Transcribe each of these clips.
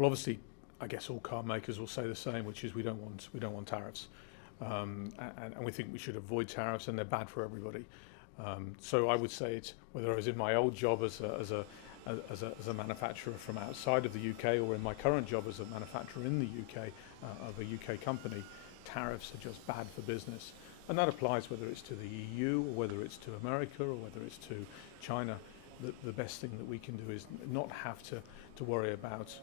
Well, obviously, I guess all car makers will say the same, which is we don't want tariffs, and we think we should avoid tariffs, and they're bad for everybody. So I would say it's whether I was in my old job as a manufacturer from outside of the UK, or in my current job as a manufacturer in the UK of a UK company, tariffs are just bad for business, and that applies whether it's to the EU or whether it's to America or whether it's to China. The best thing that we can do is not have to worry about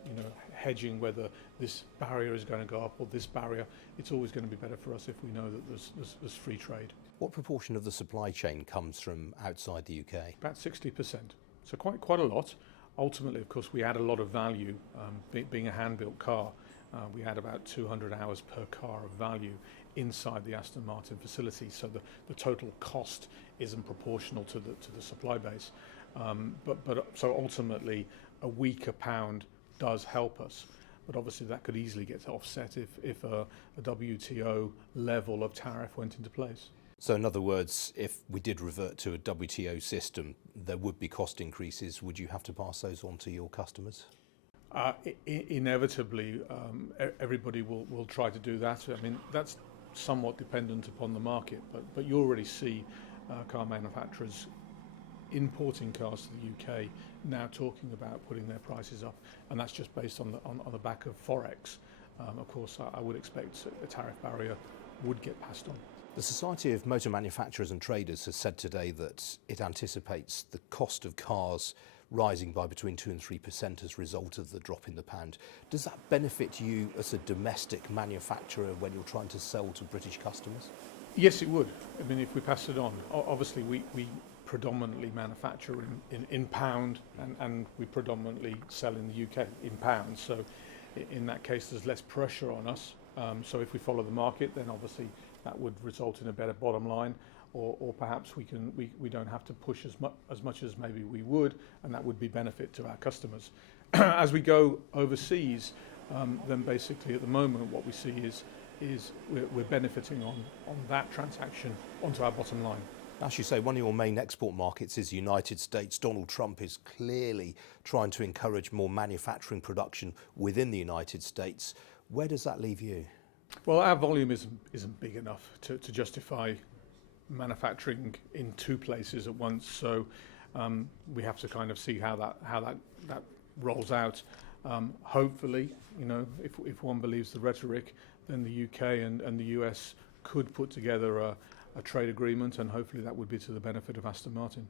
hedging whether this barrier is going to go up or this barrier. It's always going to be better for us if we know that there's free trade. What proportion of the supply chain comes from outside the UK? About 60%. So quite a lot. Ultimately, of course, we add a lot of value. Being a hand-built car, we add about 200 hours per car of value inside the Aston Martin facility. So the total cost isn't proportional to the supply base. So ultimately, a weaker pound does help us. But obviously, that could easily get offset if a WTO level of tariff went into place. So in other words, if we did revert to a WTO system, there would be cost increases. Would you have to pass those on to your customers? Inevitably, everybody will try to do that. I mean, that's somewhat dependent upon the market, but you already see car manufacturers importing cars to the UK now talking about putting their prices up, and that's just based on the back of Forex. Of course, I would expect a tariff barrier would get passed on. The Society of Motor Manufacturers and Traders has said today that it anticipates the cost of cars rising by between 2 and 3% as a result of the drop in the pound. Does that benefit you as a domestic manufacturer when you're trying to sell to British customers? Yes, it would. I mean, if we pass it on. Obviously, we predominantly manufacture in pound, and we predominantly sell in the UK in pounds. So in that case, there's less pressure on us. So if we follow the market, then obviously that would result in a better bottom line, or perhaps we don't have to push as much as maybe we would, and that would be benefit to our customers. As we go overseas, then basically at the moment what we see is we're benefiting on that transaction onto our bottom line. As you say, one of your main export markets is the United States. Donald Trump is clearly trying to encourage more manufacturing production within the United States. Where does that leave you? Well, our volume isn't big enough to justify manufacturing in two places at once. So we have to kind of see how that rolls out. Hopefully, if one believes the rhetoric, then the UK and the US could put together a trade agreement, and hopefully that would be to the benefit of Aston Martin.